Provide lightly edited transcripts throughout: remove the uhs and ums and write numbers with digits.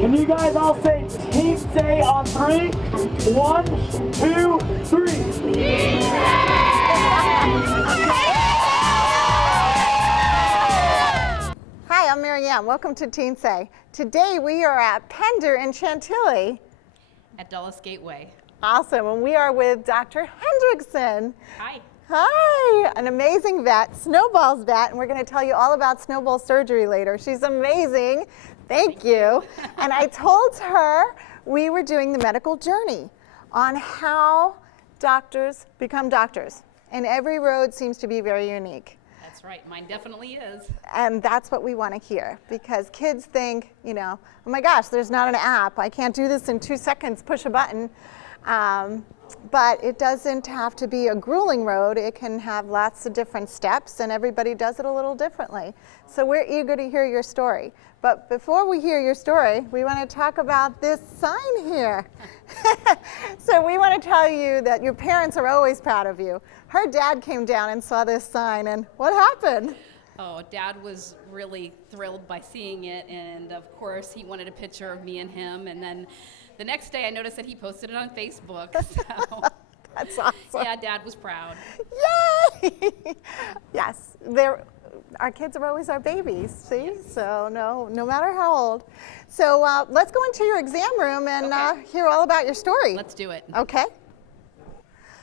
team. Can you guys all say Team Say on 3? 1, 2, 3. Hi, I'm Marianne. Welcome to Teen Say. Today we are at Pender in Chantilly. At Dulles Gateway. Awesome, and we are with Dr. Hendrickson. Hi. Hi, an amazing vet, Snowball's vet, and we're going to tell you all about Snowball's surgery later. She's amazing. Thank you. And I told her we were doing the medical journey on how doctors become doctors. And every road seems to be very unique. That's right, mine definitely is. And that's what we want to hear, because kids think, you know, oh my gosh, there's not an app. I can't do this in 2 seconds, push a button. But it doesn't have to be a grueling road. It can have lots of different steps, and everybody does it a little differently. So we're eager to hear your story. But before we hear your story, we want to talk about this sign here. So we want to tell you that your parents are always proud of you. Her dad came down and saw this sign, and what happened? Oh, Dad was really thrilled by seeing it, and of course he wanted a picture of me and him, and then the next day I noticed that he posted it on Facebook. So That's awesome. yeah, Dad was proud. Yay! Yes, our kids are always our babies, see? So no matter how old. So let's go into your exam room and hear all about your story. Let's do it. Okay.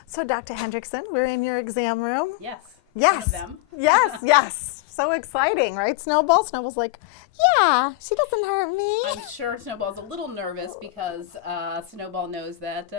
So Dr. Hendrickson, we're in your exam room. Yes. Yes. One of them. Yes, yes. So exciting, right, Snowball? Snowball's like, yeah, she doesn't hurt me. I'm sure Snowball's a little nervous because Snowball knows that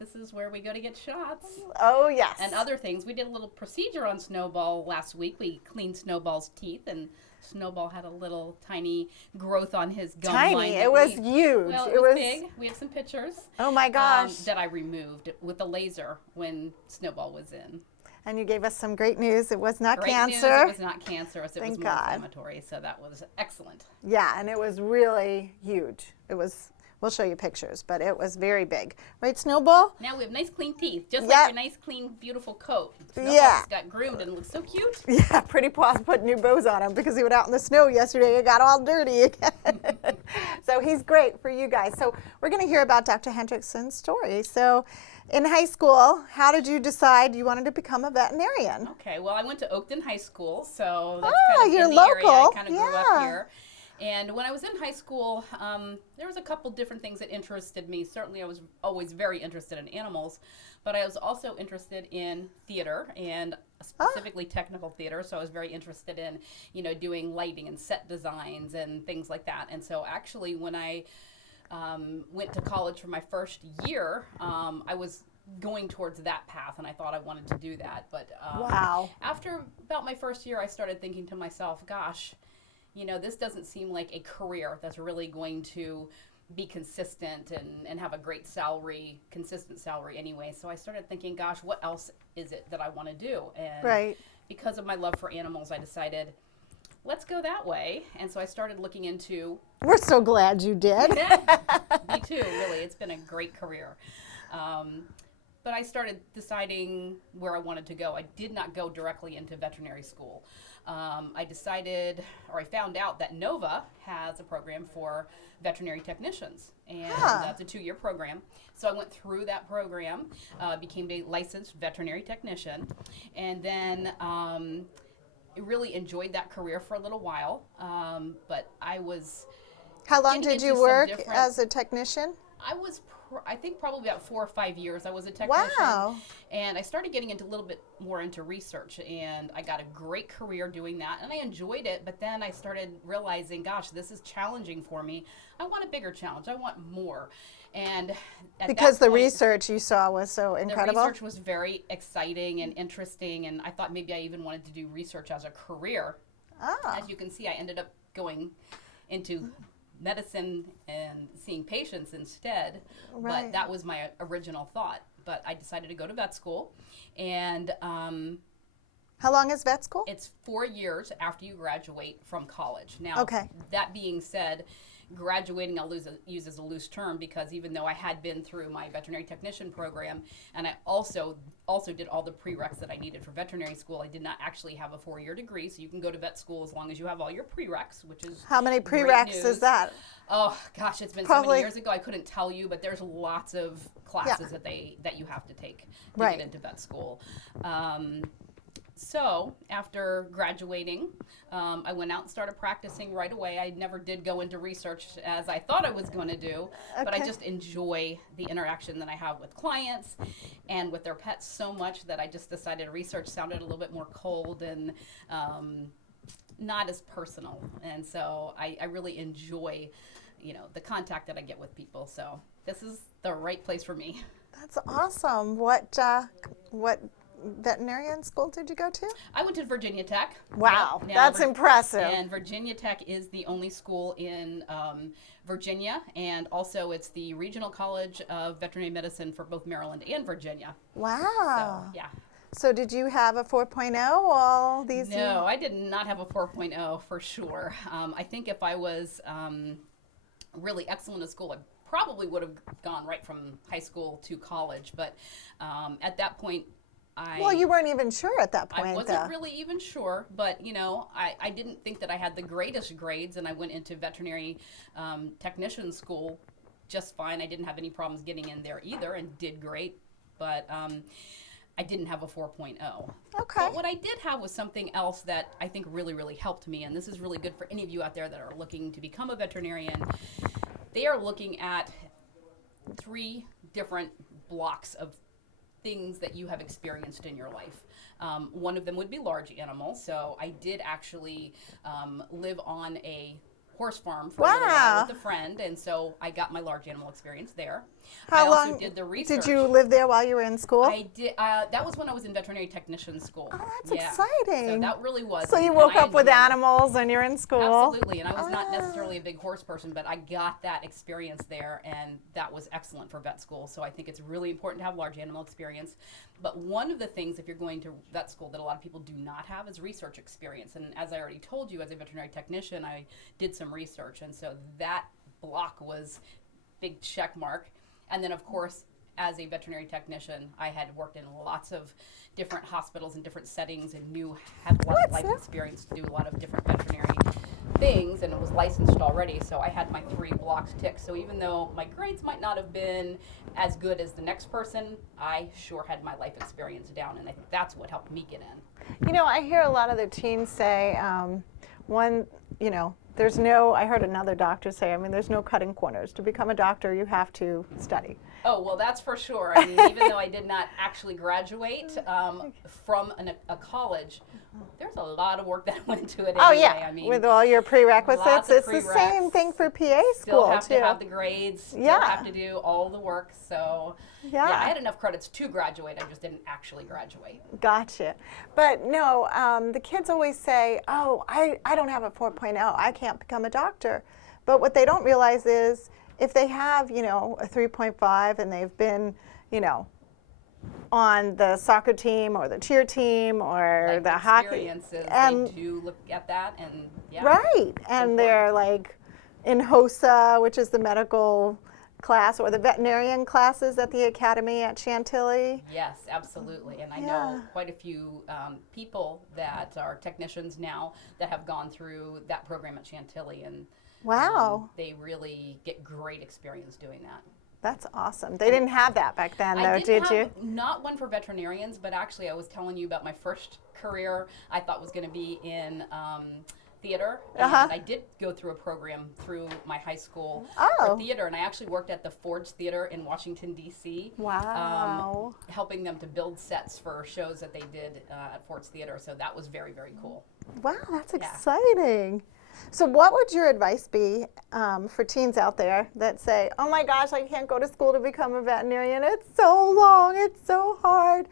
this is where we go to get shots. Oh, yes. And other things. We did a little procedure on Snowball last week. We cleaned Snowball's teeth, and Snowball had a little tiny growth on his gum line. Tiny. It was huge. Well, it was big. We have some pictures. Oh my gosh. That I removed with a laser when Snowball was in. And you gave us some great news. It was not Great cancer. news. It was not cancerous. It Thank was more God. inflammatory. So that was excellent. Yeah, and it was really huge. It was, we'll show you pictures, but it was very big. Right, Snowball? Now we have nice clean teeth, just Yep. like your nice clean beautiful coat. Snowball Yeah. just got groomed and looks so cute. Yeah, Pretty Paws put new bows on him because he went out in the snow yesterday and got all dirty again. So he's great for you guys. So we're going to hear about Dr. Hendrickson's story. So in high school, how did you decide you wanted to become a veterinarian? Okay, well, I went to Oakton High School, so that's Ah, kind of you're in the area. I local. kind of grew Yeah. up here. And when I was in high school, there was a couple different things that interested me. Certainly, I was always very interested in animals, but I was also interested in theater, and specifically technical theater. So I was very interested in, doing lighting and set designs and things like that. And so actually, when I went to college for my first year, I was going towards that path, and I thought I wanted to do that. But Wow. after about my first year, I started thinking to myself, gosh, this doesn't seem like a career that's really going to be consistent and have a great salary, consistent salary anyway. So I started thinking, gosh, what else is it that I want to do? And Right. because of my love for animals, I decided, let's go that way. And so I started looking into We're so glad you did. me too, really. It's been a great career. But I started deciding where I wanted to go. I did not go directly into veterinary school. I found out that Nova has a program for veterinary technicians, and that's a 2-year program. So I went through that program, became a licensed veterinary technician, and then really enjoyed that career for a little while. But I was How long getting did you into some work different- as a technician? I was, I think probably about 4 or 5 years. I was a technician. Wow. And I started getting into a little bit more into research, and I got a great career doing that, and I enjoyed it. But then I started realizing, gosh, this is challenging for me. I want a bigger challenge. I want more. And at Because that the point, research you saw was so incredible. the research was very exciting and interesting, and I thought maybe I even wanted to do research as a career. Ah. As you can see, I ended up going into medicine and seeing patients instead, Right. but that was my original thought. But I decided to go to vet school, and How long is vet school? it's 4 years after you graduate from college. Now, Okay. that being said, graduating I'll use as a loose term, because even though I had been through my veterinary technician program, and I also did all the prereqs that I needed for veterinary school, I did not actually have a 4-year degree. So you can go to vet school as long as you have all your prereqs, which is How many great prereqs news. is that? Oh gosh, it's been so Probably. many years ago. I couldn't tell you, but there's lots of classes that you have to take to Right. get into vet school. So after graduating, I went out and started practicing right away. I never did go into research as I thought I was going to do, but I Okay. just enjoy the interaction that I have with clients and with their pets so much that I just decided research sounded a little bit more cold and not as personal. And so I really enjoy, the contact that I get with people. So this is the right place for me. That's awesome. What veterinarian school did you go to? I went to Virginia Tech. Wow, Yep. Now, that's impressive. And Virginia Tech is the only school in Virginia, and also it's the Regional College of Veterinary Medicine for both Maryland and Virginia. Wow. So, yeah. So did you have a 4.0 all these years? No, I did not have a 4.0 for sure. I think if I was really excellent at school, I probably would have gone right from high school to college. But at that point, Well, you weren't even sure at that point, I wasn't though. really even sure, but I didn't think that I had the greatest grades, and I went into veterinary technician school just fine. I didn't have any problems getting in there either, and did great, but I didn't have a 4.0. Okay. But what I did have was something else that I think really, really helped me, and this is really good for any of you out there that are looking to become a veterinarian. They are looking at 3 different blocks of things that you have experienced in your life. One of them would be large animals. So I did actually live on a horse farm for a little while with a friend, and so I got my large animal experience there. How I long also did the research. did you live there while you were in school? I did. That was when I was in veterinary technician school. Oh, that's Yeah. exciting. So that really was. So you and woke I up with enjoyed it. animals and you're in school? Absolutely, and I was not necessarily a big horse person, but I got that experience there, and that was excellent for vet school. So I think it's really important to have large animal experience. But one of the things, if you're going to vet school, that a lot of people do not have is research experience. And as I already told you, as a veterinary technician, I did some research, and so that block was big check mark. And then, of course, as a veterinary technician, I had worked in lots of different hospitals and different settings, and had a lot of life experience to do a lot of different veterinary things, and it was licensed already, so I had my 3 blocks ticked. So even though my grades might not have been as good as the next person, I sure had my life experience down, and I think that's what helped me get in. I hear a lot of the teens say, I heard another doctor say, there's no cutting corners. To become a doctor, you have to study. Oh, well, that's for sure. I mean, even though I did not actually graduate from a college, there's a lot of work that went into it anyway. Oh, yeah, with all your prerequisites. lots of It's the same prereqs. thing for PA Still school, have too. to have the grades, still Yeah. have to do all the work. So, Yeah. I had enough credits to graduate. I just didn't actually graduate. Gotcha. But no, the kids always say, oh, I don't have a 4.0. I can't become a doctor. But what they don't realize is if they have, a 3.5 and they've been, on the soccer team or the cheer team or Like the hockey. experiences, And they do look at that, and yeah. right. And they're like in HOSA, which is the medical class, or the veterinarian classes at the academy at Chantilly. Yes, absolutely. And I Yeah. know quite a few people that are technicians now that have gone through that program at Chantilly, and Wow. they really get great experience doing that. That's awesome. They didn't have that back then, though, I didn't did you? have not one for veterinarians, but actually I was telling you about my first career I thought was going to be in theater, and I did go through a program through my high school for theater, and I actually worked at the Ford's Theater in Washington, D.C. Wow. Helping them to build sets for shows that they did at Ford's Theater, so that was very, very cool. Wow, that's exciting. So what would your advice be for teens out there that say, oh my gosh, I can't go to school to become a veterinarian. It's so long, it's so hard.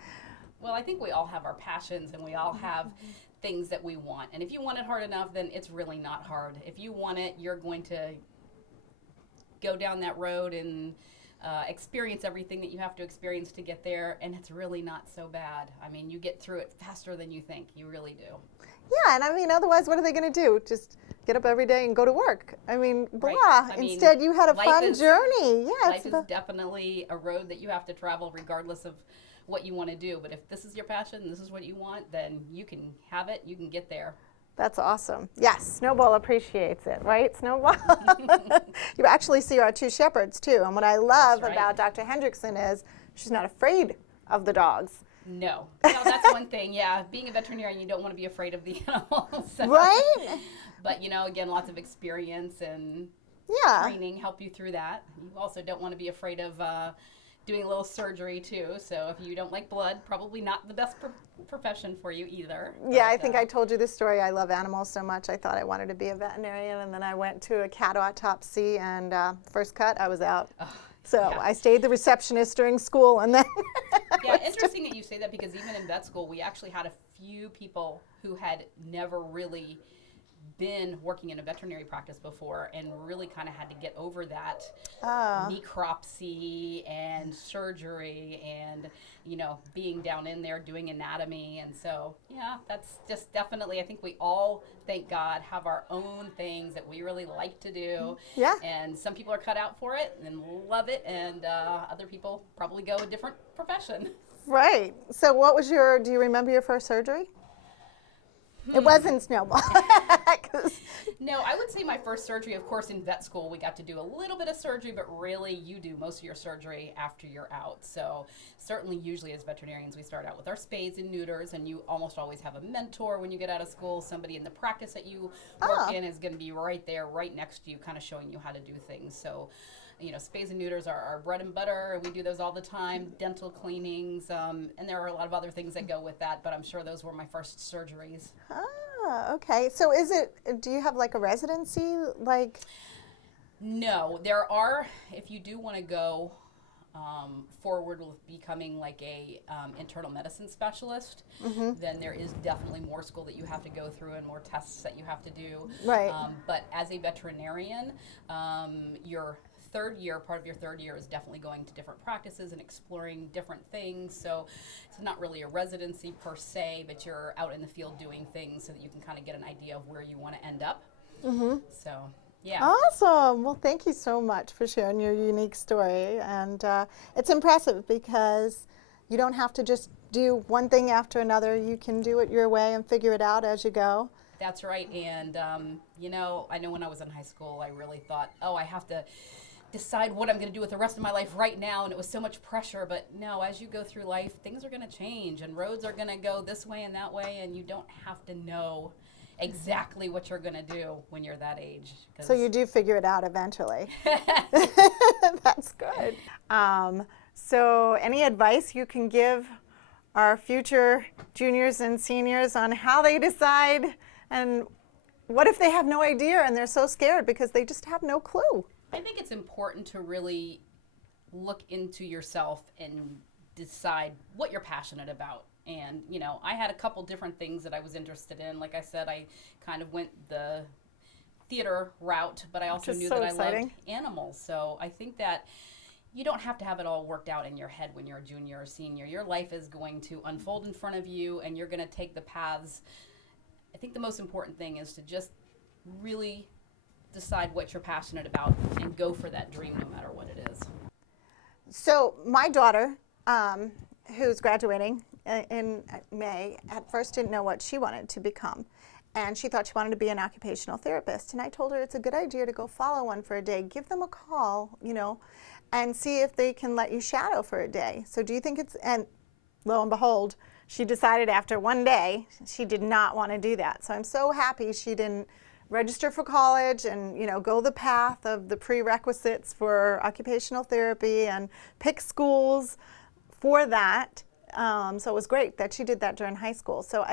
Well, I think we all have our passions, and we all have things that we want. And if you want it hard enough, then it's really not hard. If you want it, you're going to go down that road and experience everything that you have to experience to get there, and it's really not so bad. I mean, you get through it faster than you think. You really do. Yeah, and otherwise, what are they going to do? Just get up every day and go to work? Blah. Right. I mean, Instead, you had a fun journey. Yeah, life is definitely a road that you have to travel regardless of what you want to do. But if this is your passion, this is what you want, then you can have it, you can get there. That's awesome. Yes, Snowball appreciates it, right, Snowball? You actually see our two shepherds too. And what I love That's right. about Dr. Hendrickson is she's not afraid of the dogs. No, that's one thing. Yeah, being a veterinarian, you don't want to be afraid of the animals. So. Right? But again, lots of experience and Yeah. training help you through that. You also don't want to be afraid of doing a little surgery too. So if you don't like blood, probably not the best profession for you either. Yeah, I But, think I told you this story. I love animals so much. I thought I wanted to be a veterinarian, and then I went to a cat autopsy, and first cut, I was out. So yeah. I stayed the receptionist during school, and then Yeah, interesting that you say that, because even in vet school, we actually had a few people who had never really been working in a veterinary practice before and really kind of had to get over that necropsy and surgery and being down in there doing anatomy. And so yeah, that's just definitely, I think we all, thank God, have our own things that we really like to do. Yeah. And some people are cut out for it and love it, and other people probably go a different profession. Right. So what was do you remember your first surgery? It wasn't Snowball. 'Cause- No, I would say my first surgery, of course, in vet school, we got to do a little bit of surgery, but really you do most of your surgery after you're out. So certainly, usually as veterinarians, we start out with our spades and neuters, and you almost always have a mentor when you get out of school. Somebody in the practice that you work in is going to be right there, right next to you, kind of showing you how to do things. So spades and neuters are our bread and butter. We do those all the time, dental cleanings, and there are a lot of other things that go with that, but I'm sure those were my first surgeries. Okay. So do you have like a residency? No, there are, if you do want to go forward with becoming like a internal medicine specialist, then there is definitely more school that you have to go through and more tests that you have to do. Right. But as a veterinarian, part of your third year is definitely going to different practices and exploring different things. So it's not really a residency per se, but you're out in the field doing things so that you can kind of get an idea of where you want to end up. So yeah. Awesome. Well, thank you so much for sharing your unique story. And it's impressive because you don't have to just do one thing after another. You can do it your way and figure it out as you go. That's right. And, I know when I was in high school, I really thought, I have to decide what I'm going to do with the rest of my life right now. And it was so much pressure. But no, as you go through life, things are going to change and roads are going to go this way and that way. And you don't have to know exactly what you're going to do when you're that age. So you do figure it out eventually. That's good. So any advice you can give our future juniors and seniors on how they decide, and what if they have no idea and they're so scared because they just have no clue? I think it's important to really look into yourself and decide what you're passionate about. And, I had a couple different things that I was interested in. Like I said, I kind of went the theater route, but I also knew that I loved animals. So I think that you don't have to have it all worked out in your head when you're a junior or senior. Your life is going to unfold in front of you, and you're going to take the paths. I think the most important thing is to just really decide what you're passionate about and go for that dream no matter what it is. So my daughter, who's graduating in May, at first didn't know what she wanted to become. And she thought she wanted to be an occupational therapist. And I told her it's a good idea to go follow one for a day. Give them a call, and see if they can let you shadow for a day. So do you think and lo and behold, she decided after one day she did not want to do that. So I'm so happy she didn't register for college and go the path of the prerequisites for occupational therapy and pick schools for that. So it was great that she did that during high school. So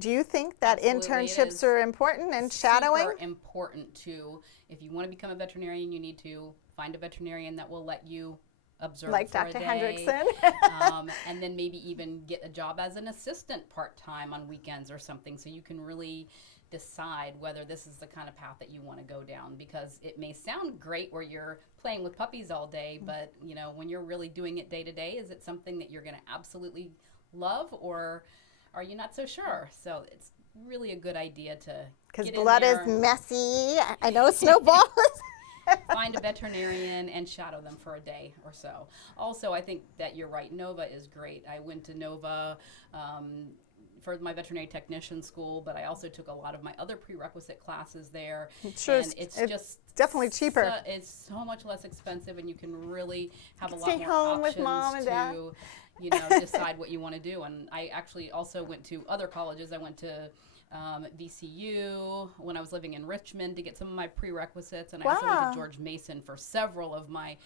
do you think that Absolutely, internships are important and shadowing? Super important too. If you want to become a veterinarian, you need to find a veterinarian that will let you observe like for Dr. a day. Hendrickson. And then maybe even get a job as an assistant part-time on weekends or something, so you can really decide whether this is the kind of path that you want to go down, because it may sound great where you're playing with puppies all day, but when you're really doing it day to day, is it something that you're going to absolutely love, or are you not so sure? So it's really a good idea to Because get in blood there is messy. I know Snowball. find a veterinarian and shadow them for a day or so. Also, I think that you're right. Nova is great. I went to Nova for my veterinary technician school, but I also took a lot of my other prerequisite classes there. Sure, and it's just definitely cheaper. It's so much less expensive, and you can really have a lot Stay more home with options mom and dad. to, decide what you want to do. And I actually also went to other colleges. I went to VCU when I was living in Richmond to get some of my prerequisites, and I also went to George Mason for several of my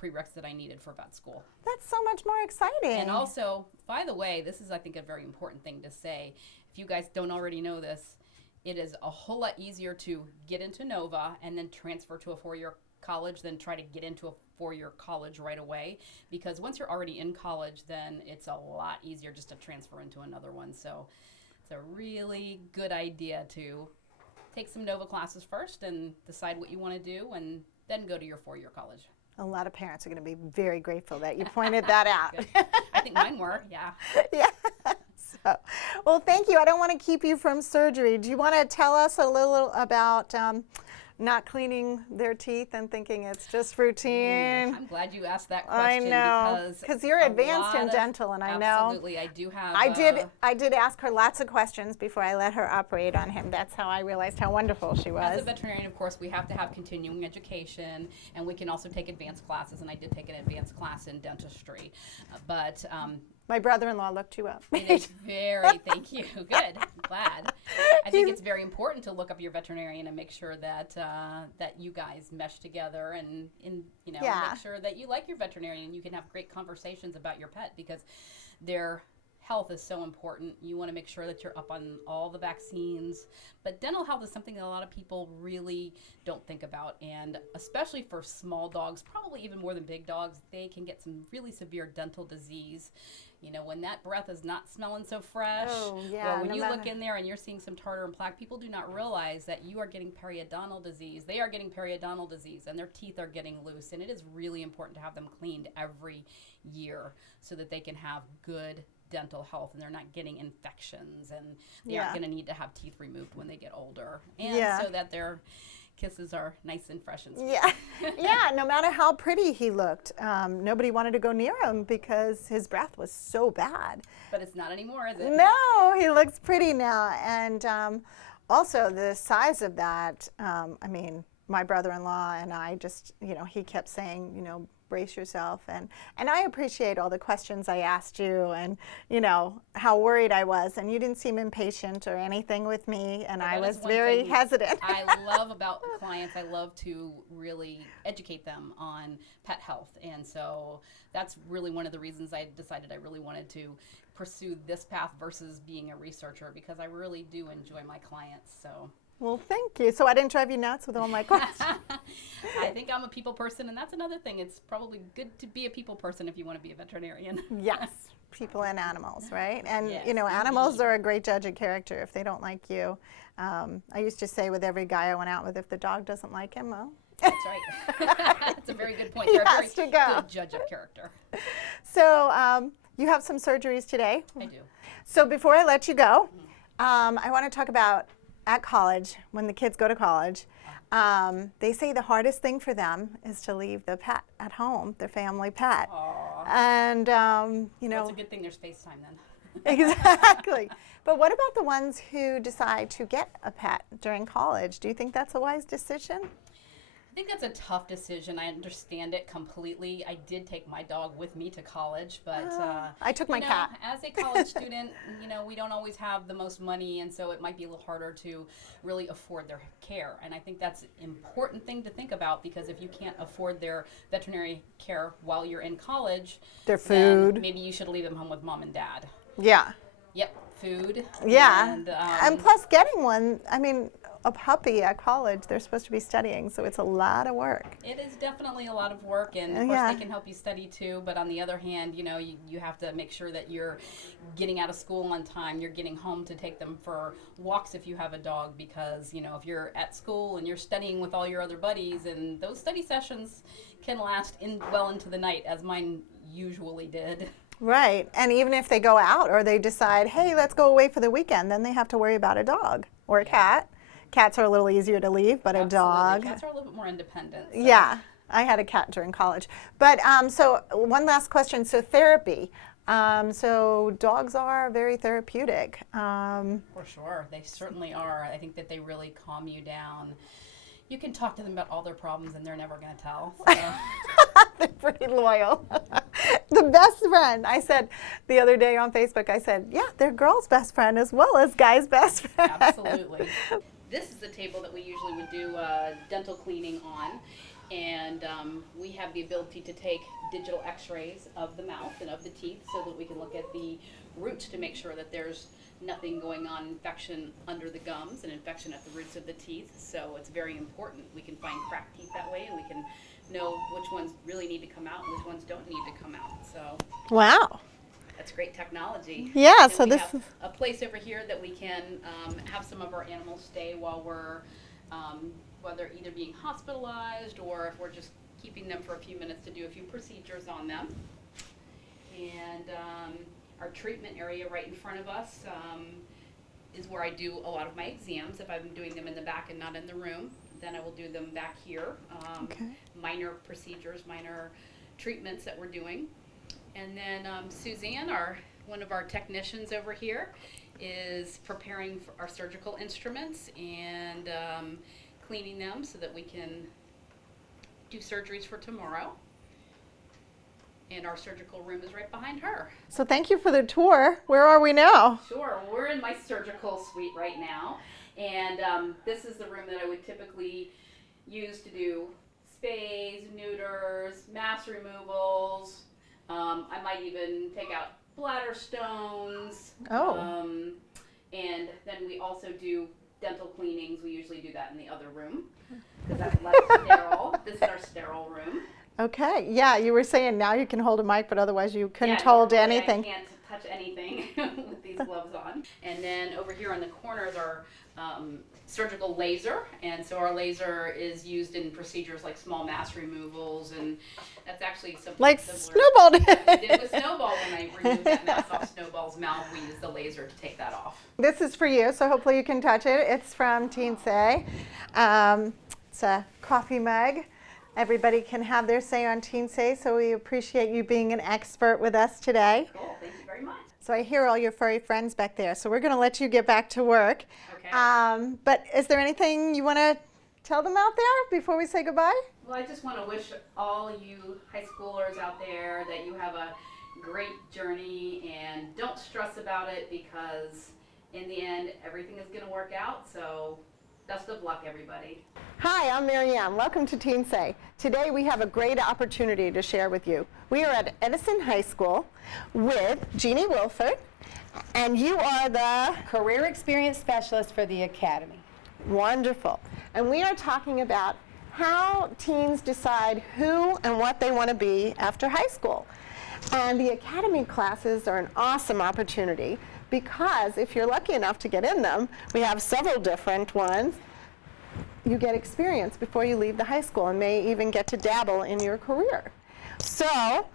prereqs that I needed for vet school. That's so much more exciting. And also, by the way, this is, I think, a very important thing to say. If you guys don't already know this, it is a whole lot easier to get into Nova and then transfer to a 4-year college than try to get into a 4-year college right away. Because once you're already in college, then it's a lot easier just to transfer into another one. So it's a really good idea to take some Nova classes first and decide what you want to do, and then go to your 4-year college. A lot of parents are going to be very grateful that you pointed that out. I think mine were, yeah. Yeah. So, well, thank you. I don't want to keep you from surgery. Do you want to tell us a little about not cleaning their teeth and thinking it's just routine? I'm glad you asked that question. I know, because you're advanced in dental, and I know. Absolutely, I do have. I did ask her lots of questions before I let her operate on him. That's how I realized how wonderful she was. As a veterinarian, of course, we have to have continuing education, and we can also take advanced classes, and I did take an advanced class in dentistry. But my brother-in-law looked you up. it is very, thank you, good, I'm glad. I think it's very important to look up your veterinarian and make sure that that you guys mesh together, and make sure that you like your veterinarian and you can have great conversations about your pet, because their health is so important. You want to make sure that you're up on all the vaccines. But dental health is something that a lot of people really don't think about, and especially for small dogs, probably even more than big dogs, they can get some really severe dental disease. When that breath is not smelling so fresh, or when you look in there and you're seeing some tartar and plaque, people do not realize that you are getting periodontal disease. They are getting periodontal disease, and their teeth are getting loose, and it is really important to have them cleaned every year so that they can have good dental health and they're not getting infections, and they aren't going to need to have teeth removed when they get older, and so that their kisses are nice and fresh and sweet. Yeah, no matter how pretty he looked, nobody wanted to go near him because his breath was so bad. But it's not anymore, is it? No, he looks pretty now. And also the size of that, my brother-in-law and I just, he kept saying, brace yourself. And I appreciate all the questions I asked you, and, how worried I was. And you didn't seem impatient or anything with me, and I was very hesitant. I love about clients, I love to really educate them on pet health. And so that's really one of the reasons I decided I really wanted to pursue this path versus being a researcher, because I really do enjoy my clients. So. Well, thank you. So I didn't drive you nuts with all my questions. I think I'm a people person, and that's another thing. It's probably good to be a people person if you want to be a veterinarian. Yes, people and animals, right? And, Yes, animals are a great judge of character if they don't like you. I used to say with every guy I went out with, if the dog doesn't like him, well. That's right. That's a very good point. They're a very good judge of character. So you have some surgeries today. I do. So before I let you go, I want to talk about at college, when the kids go to college, they say the hardest thing for them is to leave the pet at home, their family pet. Aww. And, Well, it's a good thing there's FaceTime then. Exactly. But what about the ones who decide to get a pet during college? Do you think that's a wise decision? I think that's a tough decision. I understand it completely. I did take my dog with me to college, but I took my cat. As a college student, we don't always have the most money, and so it might be a little harder to really afford their care. And I think that's an important thing to think about, because if you can't afford their veterinary care while you're in college, their food, then maybe you should leave them home with mom and dad. Yeah. Yep, food. Yeah. And plus getting one, a puppy at college, they're supposed to be studying, so it's a lot of work. It is definitely a lot of work, and of course they can help you study too, but on the other hand, you have to make sure that you're getting out of school on time, you're getting home to take them for walks if you have a dog, because, if you're at school and you're studying with all your other buddies, and those study sessions can last well into the night, as mine usually did. Right, and even if they go out or they decide, hey, let's go away for the weekend, then they have to worry about a dog or a cat. Cats are a little easier to leave, but Absolutely. A dog. Cats are a little bit more independent. So. Yeah, I had a cat during college. But so one last question. So therapy, So dogs are very therapeutic. For sure, they certainly are. I think that they really calm you down. You can talk to them about all their problems and they're never going to tell. So. They're pretty loyal. The best friend. I said the other day on Facebook, I said, yeah, they're girls' best friend as well as guys' best friend. Absolutely. This is the table that we usually would do dental cleaning on. And we have the ability to take digital x-rays of the mouth and of the teeth so that we can look at the roots to make sure that there's nothing going on, infection under the gums and infection at the roots of the teeth. So it's very important. We can find cracked teeth that way, and we can know which ones really need to come out and which ones don't need to come out. So Wow. that's great technology. Yeah, And so we this have is a place over here that we can have some of our animals stay while we're whether either being hospitalized or if we're just keeping them for a few minutes to do a few procedures on them. And our treatment area right in front of us is where I do a lot of my exams. If I'm doing them in the back and not in the room, then I will do them back here. Okay. Minor procedures, minor treatments that we're doing. And then Suzanne, one of our technicians over here, is preparing for our surgical instruments and cleaning them so that we can do surgeries for tomorrow. And our surgical room is right behind her. So thank you for the tour. Where are we now? Sure, we're in my surgical suite right now. And this is the room that I would typically use to do spays, neuters, mass removals. I might even take out bladder stones. Oh. And then we also do dental cleanings. We usually do that in the other room because that's less sterile. This is our sterile room. Okay. Yeah, you were saying now you can hold a mic, but otherwise you couldn't Yeah, hold normally anything. I can't touch anything with these gloves on. And then over here on the corners are surgical laser, and so our laser is used in procedures like small mass removals, and that's actually something Like similar Snowball to what I did. did with Snowball when I removed that mass off Snowball's mouth. We used the laser to take that off. This is for you, so hopefully you can touch it. It's from Teen Say. It's a coffee mug. Everybody can have their say on Teen Say, so we appreciate you being an expert with us today. Cool, thank you very much. So I hear all your furry friends back there, so we're going to let you get back to work. Okay. But is there anything you want to tell them out there before we say goodbye? Well, I just want to wish all you high schoolers out there that you have a great journey and don't stress about it because in the end, everything is going to work out. So best of luck, everybody. Hi, I'm Marianne. Welcome to Teen Say. Today we have a great opportunity to share with you. We are at Edison High School with Jeannie Wilford, and you are the Career Experience Specialist for the Academy. wonderful. And we are talking about how teens decide who and what they want to be after high school. And the Academy classes are an awesome opportunity because if you're lucky enough to get in them, we have several different ones. You get experience before you leave the high school and may even get to dabble in your career. So,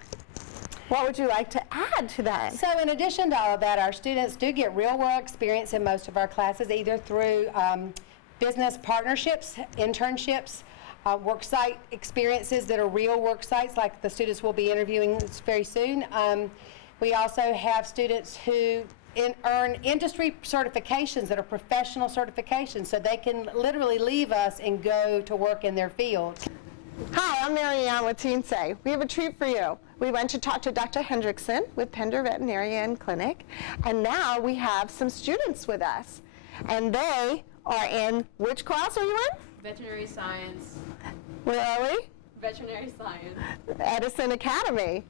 what would you like to add to that? So in addition to all of that, our students do get real-world experience in most of our classes, either through business partnerships, internships, worksite experiences that are real work sites, like the students will be interviewing very soon. We also have students who earn industry certifications that are professional certifications, so they can literally leave us and go to work in their field. Hi, I'm Marianne with Teen Say. We have a treat for you. We went to talk to Dr. Hendrickson with Pender Veterinarian Clinic, and now we have some students with us. And they are in, which class are you in? Veterinary science. Where are we? Veterinary science. Edison Academy.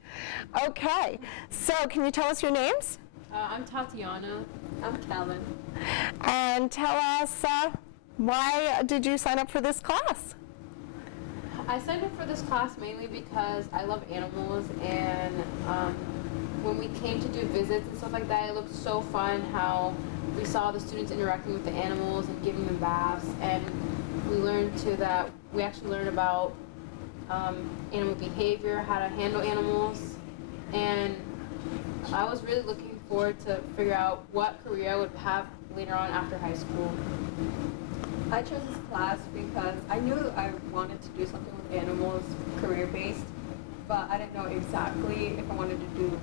Okay, so can you tell us your names? I'm Tatiana. I'm Calvin. And tell us why did you sign up for this class? I signed up for this class mainly because I love animals, and when we came to do visits and stuff like that, it looked so fun how we saw the students interacting with the animals and giving them baths, and we learned too that we actually learned about animal behavior, how to handle animals, and I was really looking forward to figure out what career I would have later on after high school. I chose this class because I knew I wanted to do something with animals, career-based, but I didn't know exactly if I wanted to do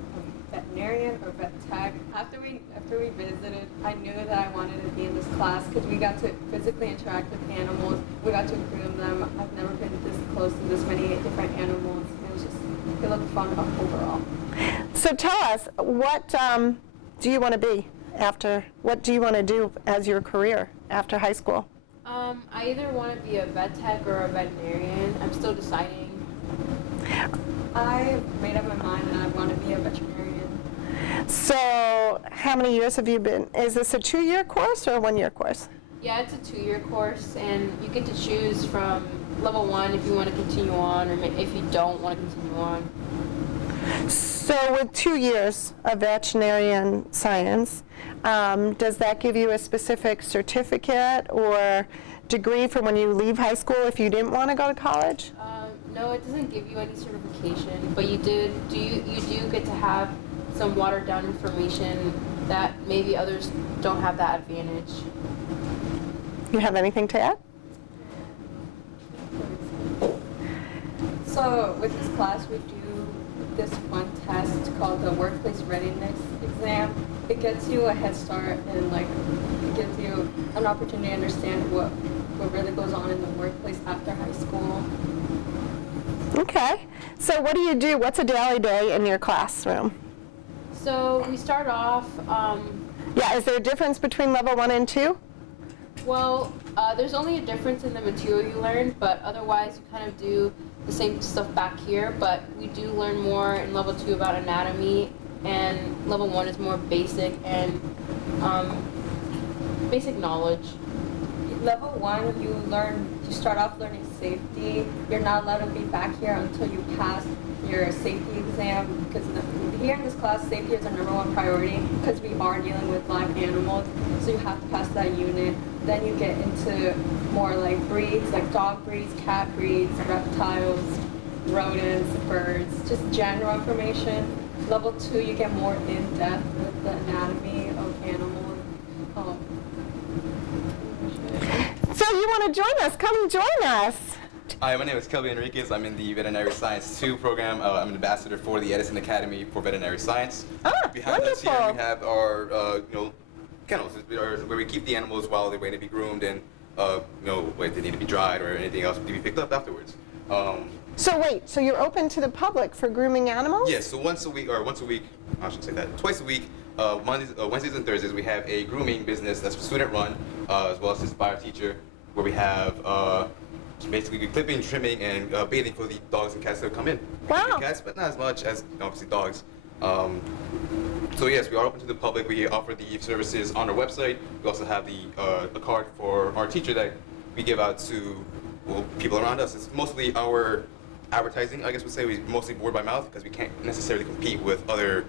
veterinarian or vet tech. After we visited, I knew that I wanted to be in this class because we got to physically interact with animals. We got to groom them. I've never been this close to this many different animals. It looked fun overall. So tell us, what do you want to be after, what do you want to do as your career after high school? I either want to be a vet tech or a veterinarian. I'm still deciding. I made up my mind and I want to be a veterinarian. So how many years have you been, is this a 2-year course or a 1-year course? Yeah, it's a 2-year course, and you get to choose from level 1 if you want to continue on, or if you don't want to continue on. So with 2 years of veterinarian science, does that give you a specific certificate or degree for when you leave high school if you didn't want to go to college? No, it doesn't give you any certification, but you do get to have some watered down information that maybe others don't have that advantage. You have anything to add? So with this class, we do this one test called the Workplace Readiness Exam. It gets you a head start and it gives you an opportunity to understand what really goes on in the workplace after high school. Okay. So what do you do? What's a daily day in your classroom? So we start off, Yeah, is there a difference between level 1 and 2? well, there's only a difference in the material you learn, but otherwise you kind of do the same stuff back here, but we do learn more in level 2 about anatomy, and level 1 is more basic and basic knowledge. Level 1, you start off learning safety. You're not allowed to be back here until you pass your safety exam, because here in this class, safety is our #1 priority because we are dealing with live animals, so you have to pass that unit. Then you get into more like breeds, like dog breeds, cat breeds, reptiles, rodents, birds, just general information. Level 2, you get more in-depth with the anatomy of animals. So you want to join us? Come join us. Hi, my name is Kelby Enriquez. I'm in the Veterinary Science 2 program. I'm an ambassador for the Edison Academy for Veterinary Science. Behind us here, wonderful. we have our kennels, where we keep the animals while they're waiting to be groomed and wait, they need to be dried or anything else to be picked up afterwards. So wait, so you're open to the public for grooming animals? Yes, so once a week, I shouldn't say that, twice a week, Wednesdays and Thursdays, we have a grooming business that's student run, as well as this by our teacher, where we have basically clipping, trimming, and bathing for the dogs and cats that come in. Wow. Cats, but not as much as obviously dogs. So yes, we are open to the public. We offer the services on our website. We also have the card for our teacher that we give out to people around us. It's mostly our advertising, I guess we'd say. We mostly word by mouth because we can't necessarily compete with other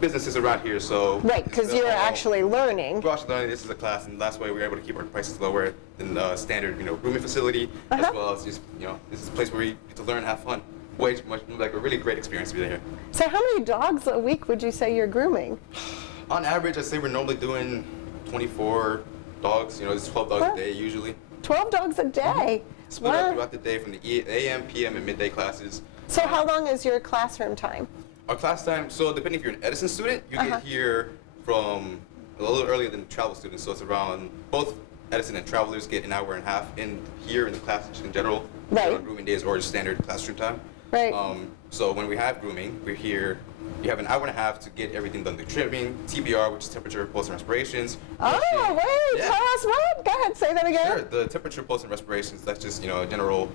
businesses around here. So Right, because you're actually learning. we're actually learning. This is a class, and that's why we're able to keep our prices lower than the standard, grooming facility, as well as just, this is a place where we get to learn, have fun. Way much like a really great experience to be here. So how many dogs a week would you say you're grooming? On average, I'd say we're normally doing 24 dogs. It's 12 dogs a day usually. 12 dogs a day? Split up Wow. throughout the day from the AM, PM, and midday classes. So how long is your classroom time? Our class time, so depending if you're an Edison student, you get here from a little earlier than travel students. So it's around, both Edison and travelers get an hour and a half in here in the class in general. Right. On grooming days or just standard classroom time. Right. So when we have grooming, we're here. You have an hour and a half to get everything done. The trimming, TPR, which is temperature, pulse, and respirations. Oh, wait, Yeah. tell us what? Go ahead, say that again. Sure, the temperature, pulse, and respirations, that's just, a general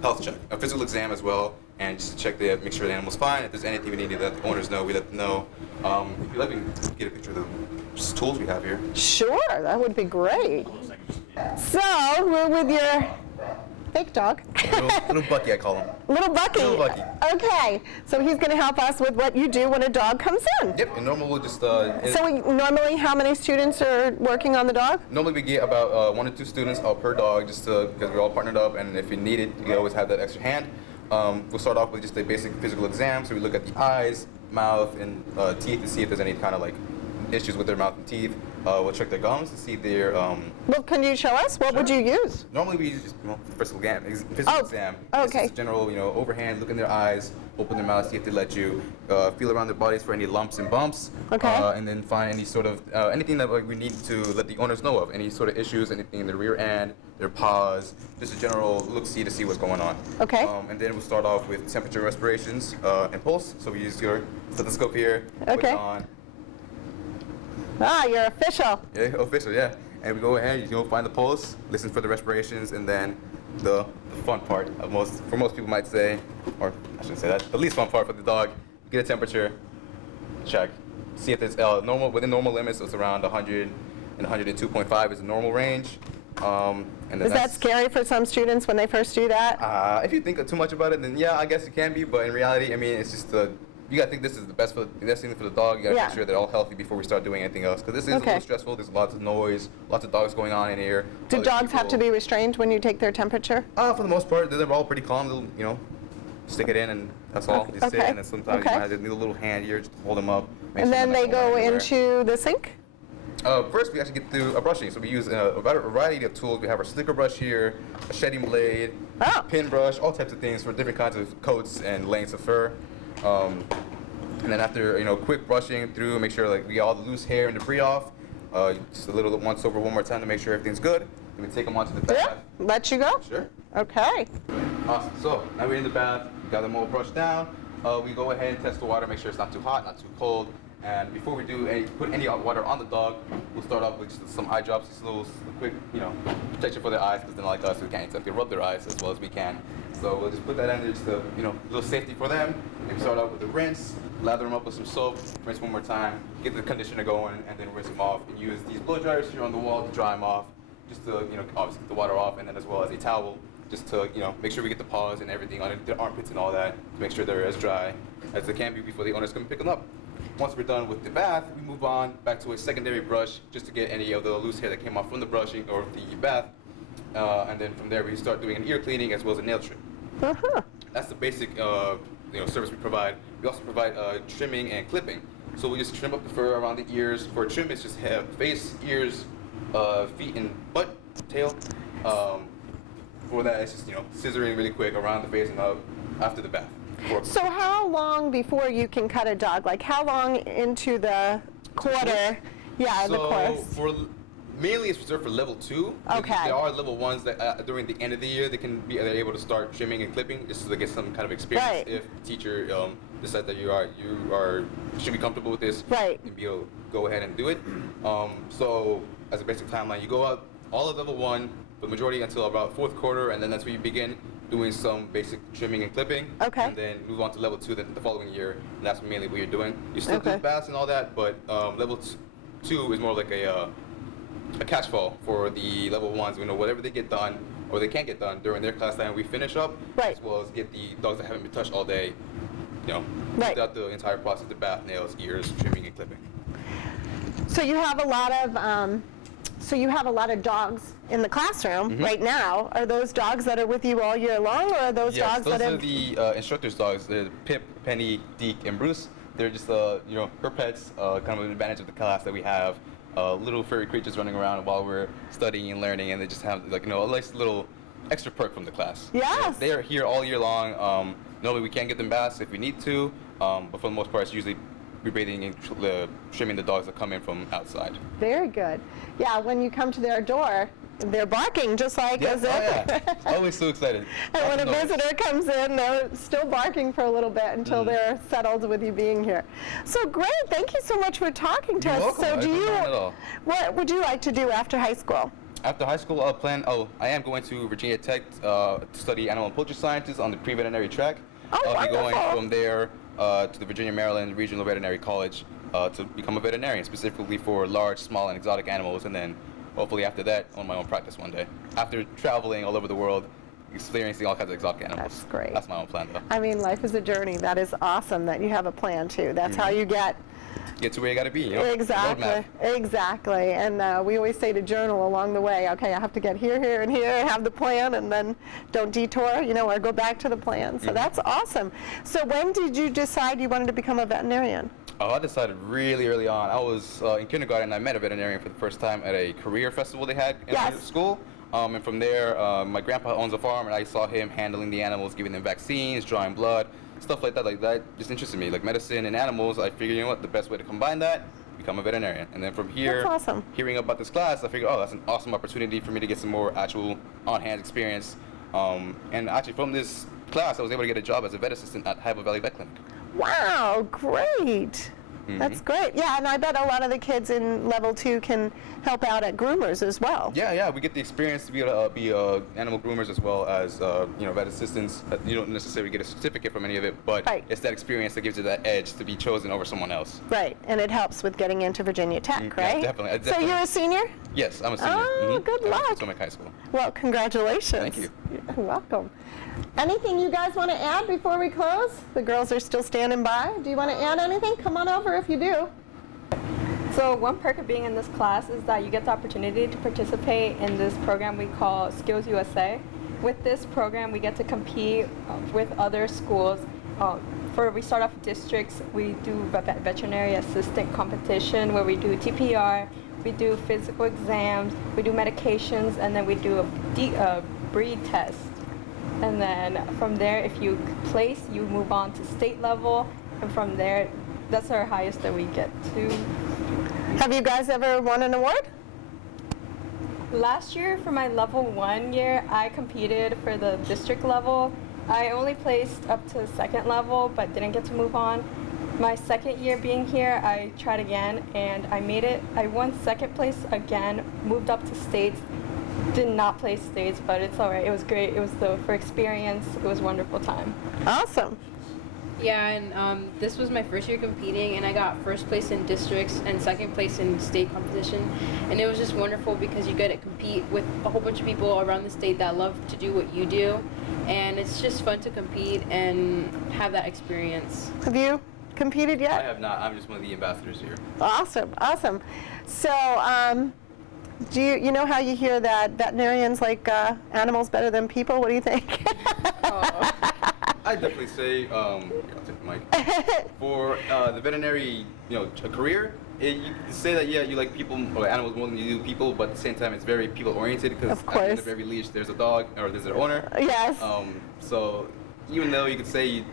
health check. A physical exam as well, and just to check make sure the animal's fine. If there's anything we need to let the owners know, we let them know. If you let me get a picture of the tools we have here. Sure, that would be great. So, we're with your fake dog. Little Bucky, I call him. Little Bucky. Little Bucky. Okay, so he's going to help us with what you do when a dog comes in. Yep, and normally we'll just... Normally, how many students are working on the dog? Normally we get about 1 or 2 students per dog, just because we're all partnered up, and if you need it, you always have that extra hand. We'll start off with just a basic physical exam, so we look at the eyes, mouth, and teeth to see if there's any kind of issues with their mouth and teeth. We'll check their gums to see their. Well, can you show us? What would you use? Normally we use just physical exam. Oh, It's okay. just general, overhand, look in their eyes, open their mouth, see if they let you. Feel around their bodies for any lumps and bumps. Okay. And then find any sort of anything that we need to let the owners know of. Any sort of issues, anything in their rear end, their paws, just a general look-see to see what's going on. Okay. And then we'll start off with temperature, respirations, and pulse. So we use your stethoscope here. Put Okay. it on. Ah, you're official. Yeah, official, yeah. And we go ahead, find the pulse, listen for the respirations, and then the fun part of for most people might say, or I shouldn't say that, the least fun part for the dog, get a temperature, check, see if it's within normal limits. So it's around 100 and 102.5 is the normal range. And then Is that scary for some students when they first do that? if you think too much about it, then yeah, I guess it can be. But in reality, I mean, it's just you gotta think this is the best thing for the dog. You gotta Yeah. make sure they're all healthy before we start doing anything else. Because this is a Okay. little stressful. There's lots of noise, lots of dogs going on in here. Do other dogs have to people. be restrained when you take their temperature? For the most part, they're all pretty calm. They'll, stick it in, and that's all. Just sit, Okay. and then sometimes Okay. you might need a little hand here just to hold them up. make And sure then they're they not going go anywhere. into the sink? First, we actually get through a brushing. So we use a variety of tools. We have our slicker brush here, a shedding blade, Oh. pin brush, all types of things for different kinds of coats and lengths of fur. And then after quick brushing through, make sure we get all the loose hair and debris off. Just a little once over one more time to make sure everything's good. Then we take them onto the bath. Yeah, let you go? Sure. Okay. Awesome. So now we're in the bath. We got them all brushed down. We go ahead and test the water, make sure it's not too hot, not too cold. And before we put any water on the dog, we'll start off with just some eye drops, just a little quick, protection for their eyes, because then like us, we can't exactly rub their eyes as well as we can. So we'll just put that in there, just a little safety for them. Maybe start out with a rinse, lather them up with some soap, rinse one more time, get the conditioner going, and then rinse them off. And use these blow dryers here on the wall to dry them off, just to obviously get the water off, and then as well as a towel, just to make sure we get the paws and everything on their armpits and all that, to make sure they're as dry as they can be before the owners come pick them up. Once we're done with the bath, we move on back to a secondary brush just to get any of the loose hair that came off from the brushing or the bath. And then from there, we start doing an ear cleaning as well as a nail trim. Uh-huh. That's the basic service we provide. We also provide trimming and clipping. So we just trim up the fur around the ears. For trim, it's just face, ears, feet, and butt, tail. For that, it's just scissoring really quick around the face and up after the bath. So how long before you can cut a dog? Like how long into the quarter? Yeah, the course. Mainly it's reserved for level 2. Okay. There are level 1s that during the end of the year they're able to start trimming and clipping just so they get some kind of experience. Right. If the teacher decides that you should be comfortable with this, Right. and be able to go ahead and do it. So as a basic timeline, you go out all of level 1 for the majority until about 4th quarter, and then that's where you begin doing some basic trimming and clipping. Okay. And then move on to level 2 the following year, and that's mainly what you're doing. You still Okay. do baths and all that, but level 2 is more like a catch-fall for the level 1s. Whatever they get done or they can't get done during their class time, we finish up, Right. as well as get the dogs that haven't been touched all day, Right. throughout the entire process: the bath, nails, ears, trimming, and clipping. So you have a lot of dogs in the classroom right now. Are those dogs that are with you all year long, or are those Yes, dogs those that are have? the instructor's dogs. They're Pip, Penny, Deke, and Bruce. They're just her pets, kind of an advantage of the class that we have. Little furry creatures running around while we're studying and learning, and they just have a nice little extra perk from the class. Yes. They are here all year long. Normally we can get them baths if we need to, but for the most part it's usually rebathing and trimming the dogs that come in from outside. Very good. Yeah, when you come to their door, they're barking just like as if. Always so excited. And when a Lots of noise. visitor comes in, they're still barking for a little bit until they're settled with you being here. So great, thank you so much for talking to You're us. welcome. So No problem at all. what would you like to do after high school? After high school, I am going to Virginia Tech to study animal and poultry sciences on the pre-veterinary track. Oh, I'll be going wonderful. from there to the Virginia, Maryland Regional Veterinary College to become a veterinarian, specifically for large, small, and exotic animals, and then hopefully after that, own my own practice one day. After traveling all over the world, experiencing all kinds of exotic animals. That's great. That's my own plan, though. I mean, life is a journey. That is awesome that you have a plan too. That's how you get. Get to where you got to be, Exactly, roadmap. exactly. And we always say to journal along the way, okay, I have to get here, here, and here, and have the plan, and then don't detour, or go back to the plan. So that's awesome. So when did you decide you wanted to become a veterinarian? Oh, I decided really early on. I was in kindergarten. I met a veterinarian for the first time at a career festival they had in Yes. the school. And from there, my grandpa owns a farm, and I saw him handling the animals, giving them vaccines, drawing blood, stuff like that. Like that just interested me. Like medicine and animals, I figured, you know what, the best way to combine that, become a veterinarian. And then from here, That's awesome. hearing about this class, I figured, oh, that's an awesome opportunity for me to get some more actual on-hand experience. And actually, from this class, I was able to get a job as a vet assistant at Haiba Valley Vet Clinic. Wow, great. That's great. Yeah, and I bet a lot of the kids in level 2 can help out at groomers as well. Yeah, we get the experience to be able to be animal groomers as well as vet assistants. You don't necessarily get a certificate from any of it, but Right. it's that experience that gives you that edge to be chosen over someone else. Right, and it helps with getting into Virginia Tech, Yeah, right? definitely. So you're a senior? Yes, I'm a senior. Oh, good I went to luck. Potomac High School. Well, congratulations. Thank you. You're welcome. Anything you guys want to add before we close? The girls are still standing by. Do you want to add anything? Come on over if you do. So one perk of being in this class is that you get the opportunity to participate in this program we call SkillsUSA. With this program, we get to compete with other schools. We start off with districts. We do veterinary assistant competition where we do TPR, we do physical exams, we do medications, and then we do a breed test. And then from there, if you place, you move on to state level, and from there, that's our highest that we get to. Have you guys ever won an award? Last year, for my level 1 year, I competed for the district level. I only placed up to second level, but didn't get to move on. My second year being here, I tried again, and I made it. I won second place again, moved up to states. Did not place states, but it's all right. It was great. It was for experience. It was a wonderful time. Awesome. Yeah, and this was my first year competing, and I got first place in districts and second place in state competition. And it was just wonderful because you get to compete with a whole bunch of people around the state that love to do what you do. And it's just fun to compete and have that experience. Have you competed I yet? have not. I'm just one of the ambassadors here. Awesome, awesome. So, do you know how you hear that veterinarians like animals better than people? What do you think? I definitely say, here, I'll take the mic. For the veterinary, a career, you can say that you like people or animals more than you do people, but at the same time, it's very people-oriented because Of at the end course. of every leash, there's a dog or there's an owner. Yes. So even though you could say,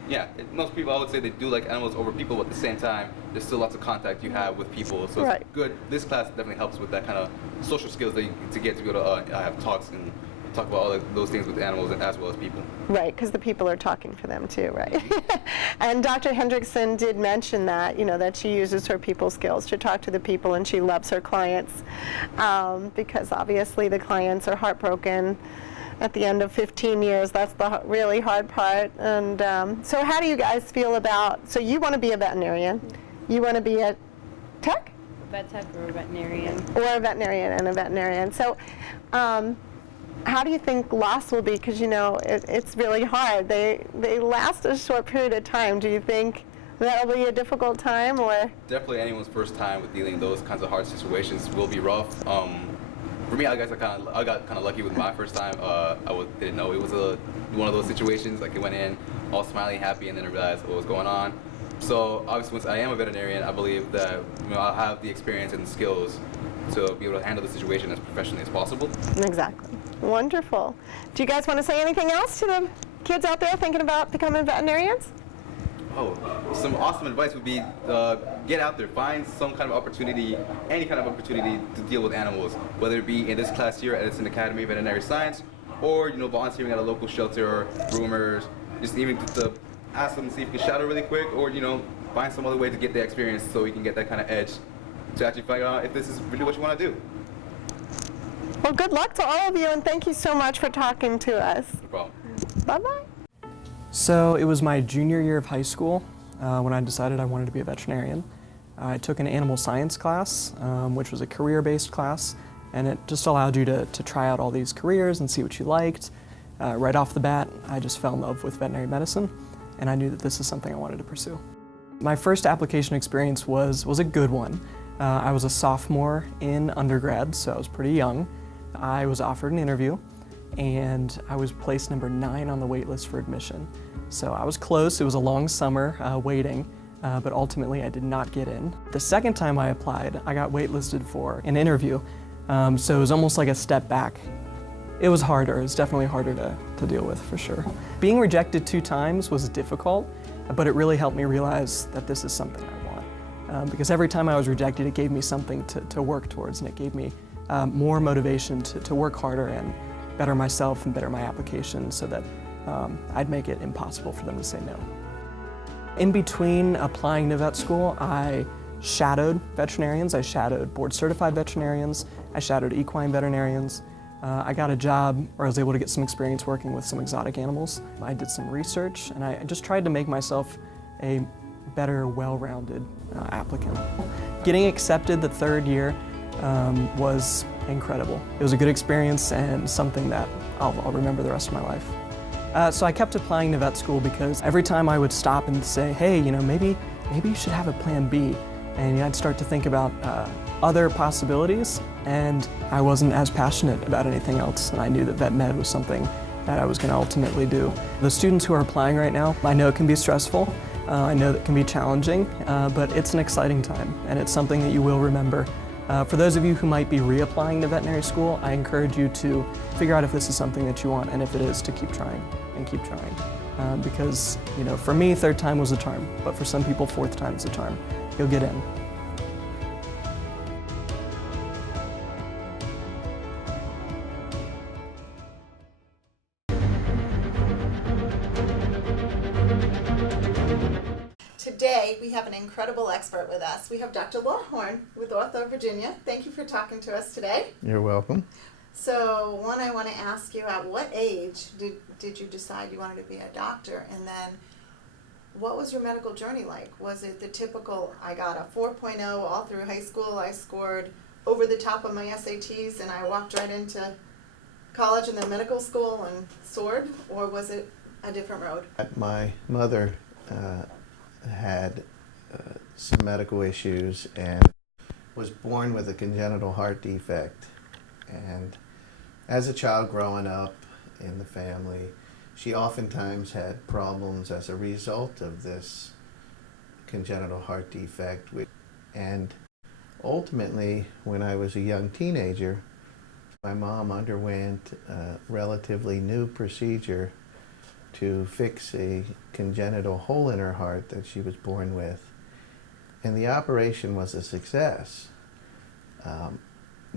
most people I would say they do like animals over people, but at the same time, there's still lots of contact you have with people. So Right. it's good. This class definitely helps with that kind of social skills that you get to be able to have talks and talk about all those things with animals and as well as people. Right, because the people are talking for them too, right? And Dr. Hendrickson did mention that, that she uses her people skills to talk to the people, and she loves her clients because obviously the clients are heartbroken at the end of 15 years. That's the really hard part. And so how do you guys feel about, so you want to be a veterinarian, you want to be a tech? Vet tech or a veterinarian. Or a veterinarian and a veterinarian. So how do you think loss will be? Because it's really hard. They last a short period of time. Do you think that'll be a difficult time, or? Definitely anyone's first time with dealing those kinds of hard situations will be rough. For me, I guess I got kind of lucky with my first time. Didn't know it was one of those situations. Like, I went in all smiley, happy, and then I realized what was going on. So obviously, once I am a veterinarian, I believe that I'll have the experience and the skills to be able to handle the situation as professionally as possible. Exactly. Wonderful. Do you guys want to say anything else to the kids out there thinking about becoming veterinarians? Oh, some awesome advice would be get out there, find some kind of opportunity, any kind of opportunity to deal with animals, whether it be in this class here at Edison Academy of Veterinary Science, or volunteering at a local shelter, groomers, just even to ask them to see if you can shadow really quick, or find some other way to get the experience so you can get that kind of edge to actually figure out if this is really what you want to do. Well, good luck to all of you, and thank you so much for talking to us. No problem. Bye-bye. So it was my junior year of high school when I decided I wanted to be a veterinarian. I took an animal science class, which was a career-based class, and it just allowed you to try out all these careers and see what you liked. Right off the bat, I just fell in love with veterinary medicine, and I knew that this is something I wanted to pursue. My first application experience was a good one. I was a sophomore in undergrad, so I was pretty young. I was offered an interview, and I was placed number 9 on the wait list for admission. So I was close. It was a long summer waiting, but ultimately I did not get in. The second time I applied, I got waitlisted for an interview, so it was almost like a step back. It was harder. It was definitely harder to deal with, for sure. Being rejected 2 times was difficult, but it really helped me realize that this is something I want. Because every time I was rejected, it gave me something to work towards, and it gave me more motivation to work harder and better myself and better my application so that I'd make it impossible for them to say no. In between applying to vet school, I shadowed veterinarians. I shadowed board-certified veterinarians. I shadowed equine veterinarians. I got a job, or I was able to get some experience working with some exotic animals. I did some research, and I just tried to make myself a better, well-rounded applicant. Getting accepted the 3rd year was incredible. It was a good experience and something that I'll remember the rest of my life. So I kept applying to vet school because every time I would stop and say, hey, maybe you should have a plan B. And I'd start to think about other possibilities, and I wasn't as passionate about anything else, and I knew that vet med was something that I was going to ultimately do. The students who are applying right now, I know it can be stressful, I know that it can be challenging, but it's an exciting time, and it's something that you will remember. For those of you who might be reapplying to veterinary school, I encourage you to figure out if this is something that you want, and if it is, to keep trying and keep trying. Because, for me, 3rd time was a charm, but for some people, 4th time is a charm. You'll get in. Today, we have an incredible expert with us. We have Dr. Laura Horn with Ortho Virginia. Thank you for talking to us today. You're welcome. So, one, I want to ask you, at what age did you decide you wanted to be a doctor? And then, what was your medical journey like? Was it the typical, I got a 4.0 all through high school, I scored over the top of my SATs, and I walked right into college and then medical school and soared? Or was it a different road? My mother had some medical issues and was born with a congenital heart defect. And as a child growing up in the family, she oftentimes had problems as a result of this congenital heart defect. And ultimately, when I was a young teenager, my mom underwent a relatively new procedure to fix a congenital hole in her heart that she was born with. And the operation was a success.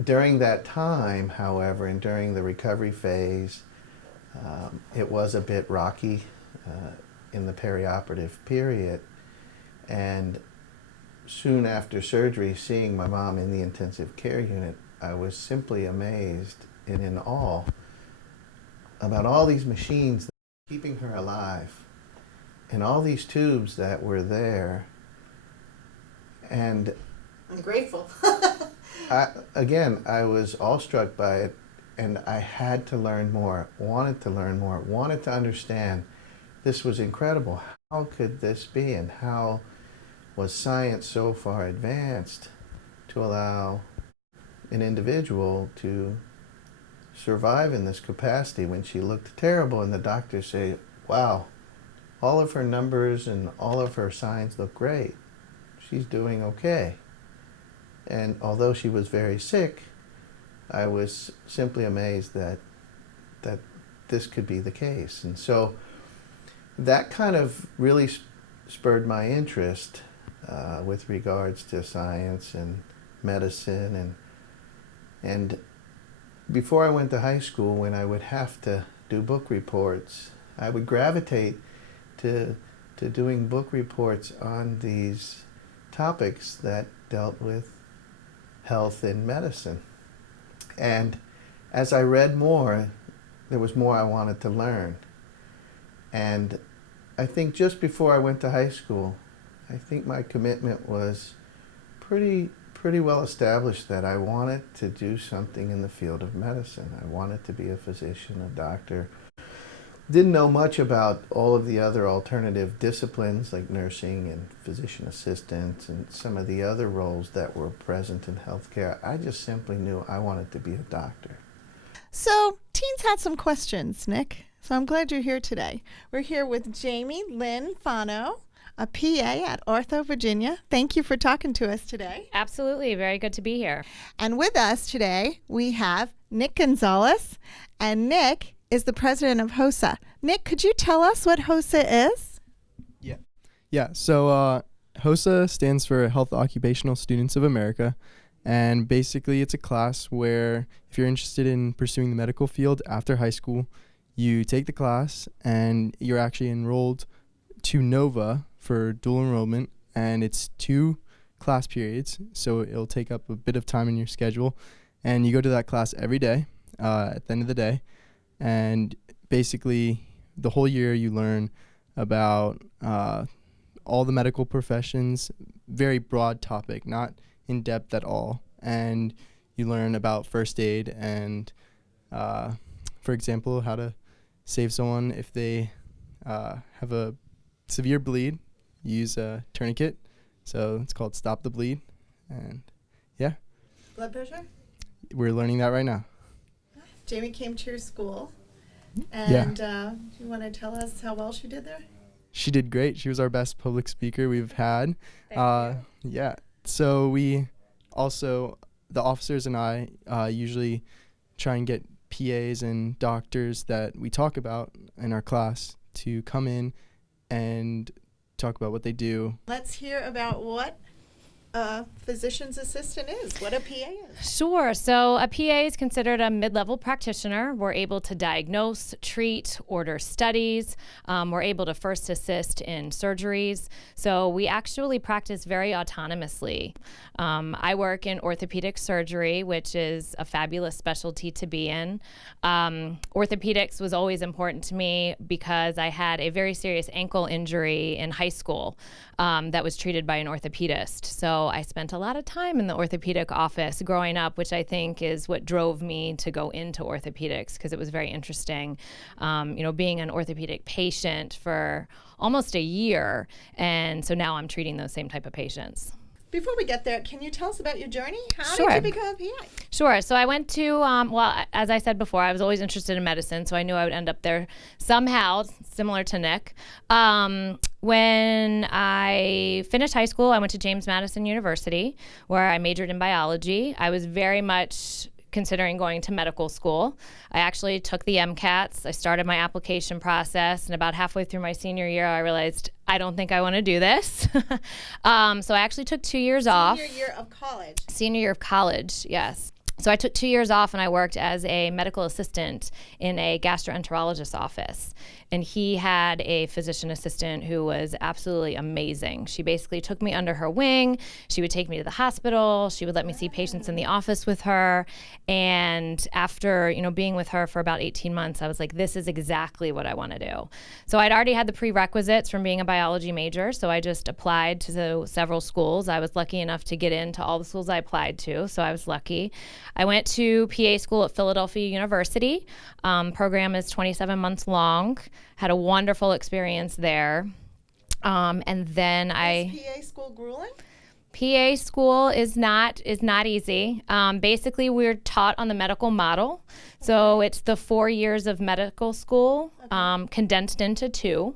During that time, however, and during the recovery phase, it was a bit rocky in the perioperative period. And soon after surgery, seeing my mom in the intensive care unit, I was simply amazed and in awe about all these machines keeping her alive, and all these tubes that were there. And I'm grateful. I was awestruck by it, and I had to learn more, wanted to learn more, wanted to understand. This was incredible. How could this be, and how was science so far advanced to allow an individual to survive in this capacity when she looked terrible, and the doctors say, wow, all of her numbers and all of her signs look great. She's doing okay. And although she was very sick, I was simply amazed that this could be the case. And so that kind of really spurred my interest with regards to science and medicine. And before I went to high school, when I would have to do book reports, I would gravitate to doing book reports on these topics that dealt with health and medicine. And as I read more, there was more I wanted to learn. And I think just before I went to high school, I think my commitment was pretty well established that I wanted to do something in the field of medicine. I wanted to be a physician, a doctor. Didn't know much about all of the other alternative disciplines like nursing and physician assistants and some of the other roles that were present in healthcare. I just simply knew I wanted to be a doctor. So, teens had some questions, Nick. So I'm glad you're here today. We're here with Jamie Lynn Fano, a PA at Ortho, Virginia. Thank you for talking to us today. Absolutely. Very good to be here. And with us today, we have Nick Gonzalez, and Nick is the president of HOSA. Nick, could you tell us what HOSA is? Yeah. So HOSA stands for Health Occupational Students of America. And basically, it's a class where if you're interested in pursuing the medical field after high school, you take the class and you're actually enrolled to NOVA for dual enrollment. And it's 2 class periods, so it'll take up a bit of time in your schedule. And you go to that class every day at the end of the day. And basically, the whole year you learn about all the medical professions, very broad topic, not in depth at all. And you learn about first aid and, for example, how to save someone if they have a severe bleed. Use a tourniquet, so it's called Stop the Bleed. And yeah, Blood pressure? we're learning that right now. Jamie came to your school, and do you want to tell us how well she did there? She did great. She was our best public speaker we've had. Yeah. So we also, the officers and I usually try and get PAs and doctors that we talk about in our class to come in and talk about what they do. Let's hear about what a physician's assistant is, what a PA is. Sure. So a PA is considered a mid-level practitioner. We're able to diagnose, treat, order studies. We're able to first assist in surgeries. So we actually practice very autonomously. I work in orthopedic surgery, which is a fabulous specialty to be in. Orthopedics was always important to me because I had a very serious ankle injury in high school that was treated by an orthopedist. So I spent a lot of time in the orthopedic office growing up, which I think is what drove me to go into orthopedics, because it was very interesting, being an orthopedic patient for almost a year. And so now I'm treating those same type of patients. Before we get there, can you tell us about your journey? How Sure. did you become a PA? Sure. So I went to, as I said before, I was always interested in medicine, so I knew I would end up there somehow, similar to Nick. When I finished high school, I went to James Madison University, where I majored in biology. I was very much considering going to medical school. I actually took the MCATs. I started my application process, and about halfway through my senior year, I realized I don't think I want to do this. So I actually took 2 years off. Senior year of college. Senior year of college, yes. So I took 2 years off, and I worked as a medical assistant in a gastroenterologist's office. And he had a physician assistant who was absolutely amazing. She basically took me under her wing. She would take me to the hospital. She would let me see patients in the office with her. And after, being with her for about 18 months, I was like, this is exactly what I want to do. So I'd already had the prerequisites from being a biology major. So I just applied to several schools. I was lucky enough to get into all the schools I applied to. So I was lucky. I went to PA school at Philadelphia University. Program is 27 months long. Had a wonderful experience there. And then Is PA school grueling? PA school is not easy. Basically, we're taught on the medical model. So it's the 4 years of medical school condensed into 2.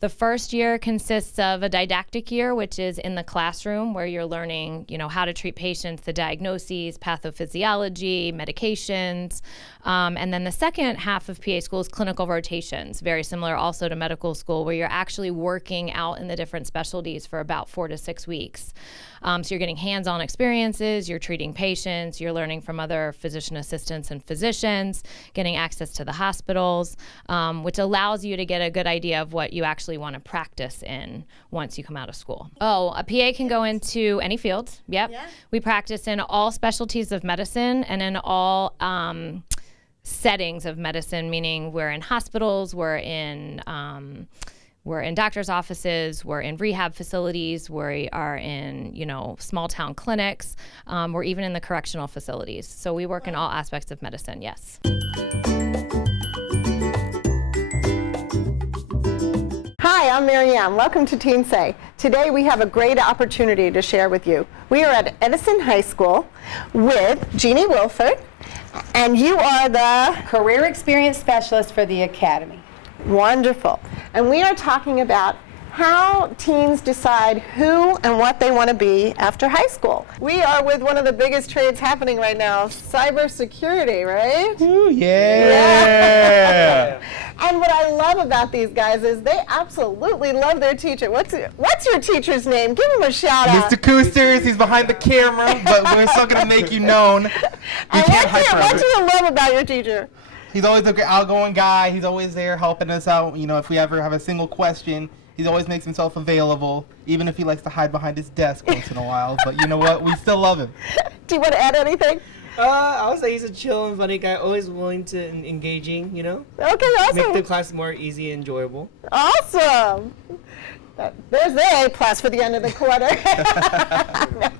The first year consists of a didactic year, which is in the classroom where you're learning, how to treat patients, the diagnoses, pathophysiology, medications. And then the second half of PA school is clinical rotations, very similar also to medical school, where you're actually working out in the different specialties for about 4 to 6 weeks. So you're getting hands-on experiences, you're treating patients, you're learning from other physician assistants and physicians, getting access to the hospitals, which allows you to get a good idea of what you actually want to practice in once you come out of school. Oh, a PA can go into any field. Yep. Yeah. We practice in all specialties of medicine and in all settings of medicine, meaning we're in hospitals, we're in doctor's offices, we're in rehab facilities, we are in, small town clinics, we're even in the correctional facilities. So we work in all aspects of medicine, yes. Hi, Hi, I'm Marianne. Welcome to Teen Say. Today we have a great opportunity to share with you. We are at Edison High School with Jeannie Wilford, and you are the Career Experience Specialist for the Academy. wonderful. And we are talking about how teens decide who and what they want to be after high school. We are with one of the biggest trades happening right now, cybersecurity, right? Ooh, yeah. And what I love about these guys is they absolutely love their teacher. What's your teacher's name? Give him a shout out. Mr. Coosters, he's behind the camera, but we're still going to make you known. And what do you love about your teacher? He's always a good outgoing guy. He's always there helping us out. You know, if we ever have a single question, he always makes himself available, even if he likes to hide behind his desk once in a while. But you know what? We still love him. Do you want to add anything? I would say he's a chill and funny guy, always willing to and engaging, you know? Okay, awesome. Make the class more easy and enjoyable. Awesome. There's the A+ for the end of the quarter. No.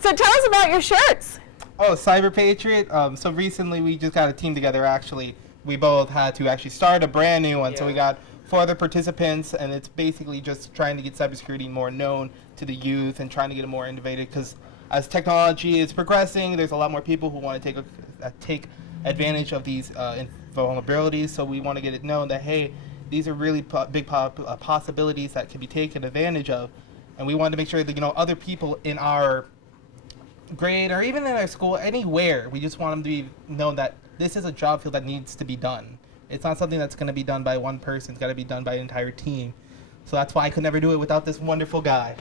So tell us about your shirts. Oh, Cyber Patriot. So recently we just got a team together, actually. We both had to actually start a brand new one. So we got 4 other participants, and it's basically just trying to get cybersecurity more known to the youth and trying to get it more innovative, because as technology is progressing, there's a lot more people who want to take advantage of these vulnerabilities. So we want to get it known that, hey, these are really big possibilities that can be taken advantage of, and we want to make sure that, you know, other people in our grade or even in our school, anywhere, we just want them to be known that this is a job field that needs to be done. It's not something that's going to be done by one person. It's got to be done by an entire team. So that's why I could never do it without this wonderful guy.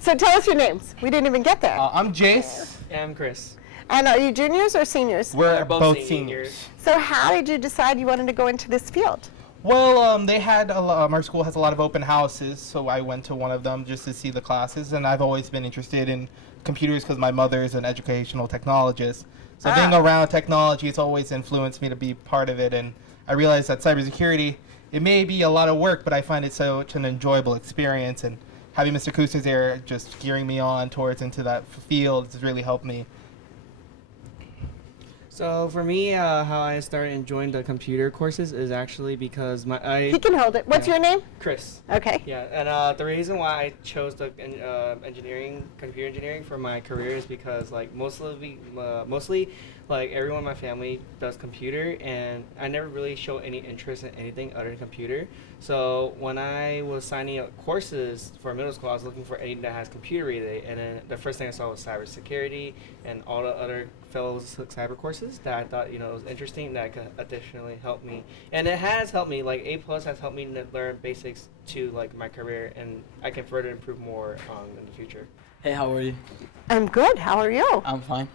So tell us your names. We didn't even get there. I'm Jace. And I'm Chris. And are you juniors or seniors? We're both seniors. So how did you decide you wanted to go into this field? Well, they had our school has a lot of open houses, so I went to one of them just to see the classes. And I've always been interested in computers because my mother is an educational technologist. So being around technology, it's always influenced me to be part of it. And I realized that cybersecurity, it may be a lot of work, but I find it such an enjoyable experience. And having Mr. Coosters there just gearing me on towards into that field has really helped me. So for me, how I started enjoying the computer courses is actually because He can hold it. What's your name? Chris. Okay. Yeah, and the reason why I chose the computer engineering for my career is because like mostly like everyone in my family does computer, and I never really show any interest in anything other than computer. So when I was signing up courses for middle school, I was looking for anything that has computer related, and then the first thing I saw was cybersecurity and all the other fellows took cyber courses that I thought, you know, was interesting, that could additionally help me. And it has helped me, like A+ has helped me learn basics to like my career, and I can further improve more in the future. Hey, how are you? I'm good. How are you? I'm fine.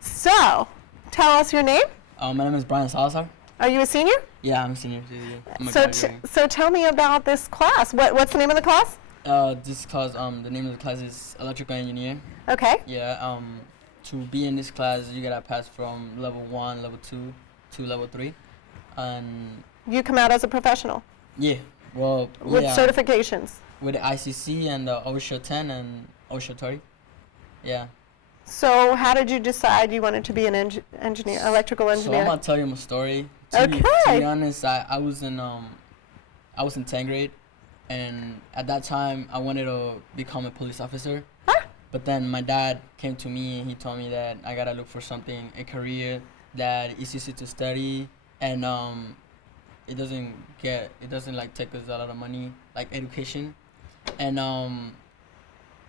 So, tell us your name. My name is Brian Salazar. Are you a senior? Yeah, I'm a senior. I'm So tell me about this class. What's the name of the class? This class, the name of the class is Electrical Engineer. Okay. Yeah, to be in this class, you gotta pass from level 1, level 2 to level 3. And you come out as a professional? Yeah, well, with certifications? With the ICC and the OSHA 10 and OSHA 30. Yeah. So how did you decide you wanted to be an engineer, electrical engineer? So I'm gonna tell you my story. To be honest, I was in 10th grade, and at that time I wanted to become a police officer. Huh? But then my dad came to me and he told me that I gotta look for something, a career that is easy to study, and it doesn't like take us a lot of money, like education, and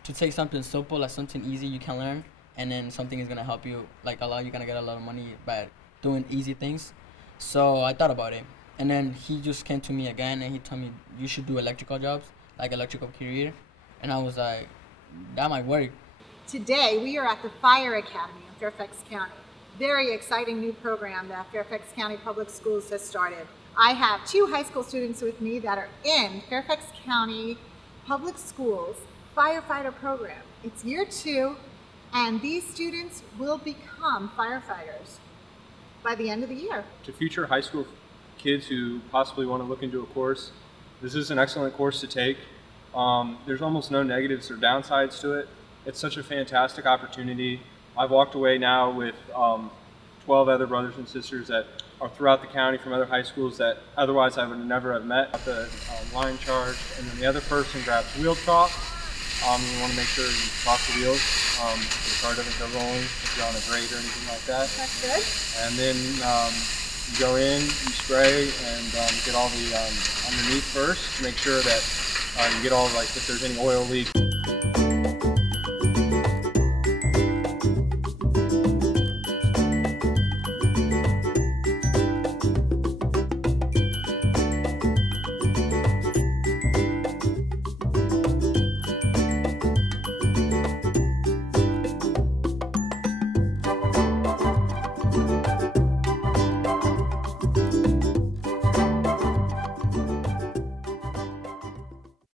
to take something simple, like something easy you can learn, and then something is gonna help you, like you're gonna get a lot of money by doing easy things. So I thought about it, and then he just came to me again and he told me you should do electrical jobs, like electrical career, and I was like, that might work. Today we are at the Fire Academy in Fairfax County. Very exciting new program that Fairfax County Public Schools has started. I have 2 high school students with me that are in Fairfax County Public Schools firefighter program. It's year 2, and these students will become firefighters by the end of the year. To future high school kids who possibly want to look into a course, this is an excellent course to take. There's almost no negatives or downsides to it. It's such a fantastic opportunity. I've walked away now with 12 other brothers and sisters that or throughout the county from other high schools that otherwise I would never have met. Got the line charged, and then the other person grabs wheel chalk. You want to make sure you chalk the wheels so the car doesn't go rolling if you're on a grade or anything like that. That's good. And then you go in, you spray, and get all the underneath first to make sure that you get all, like, if there's any oil leaks.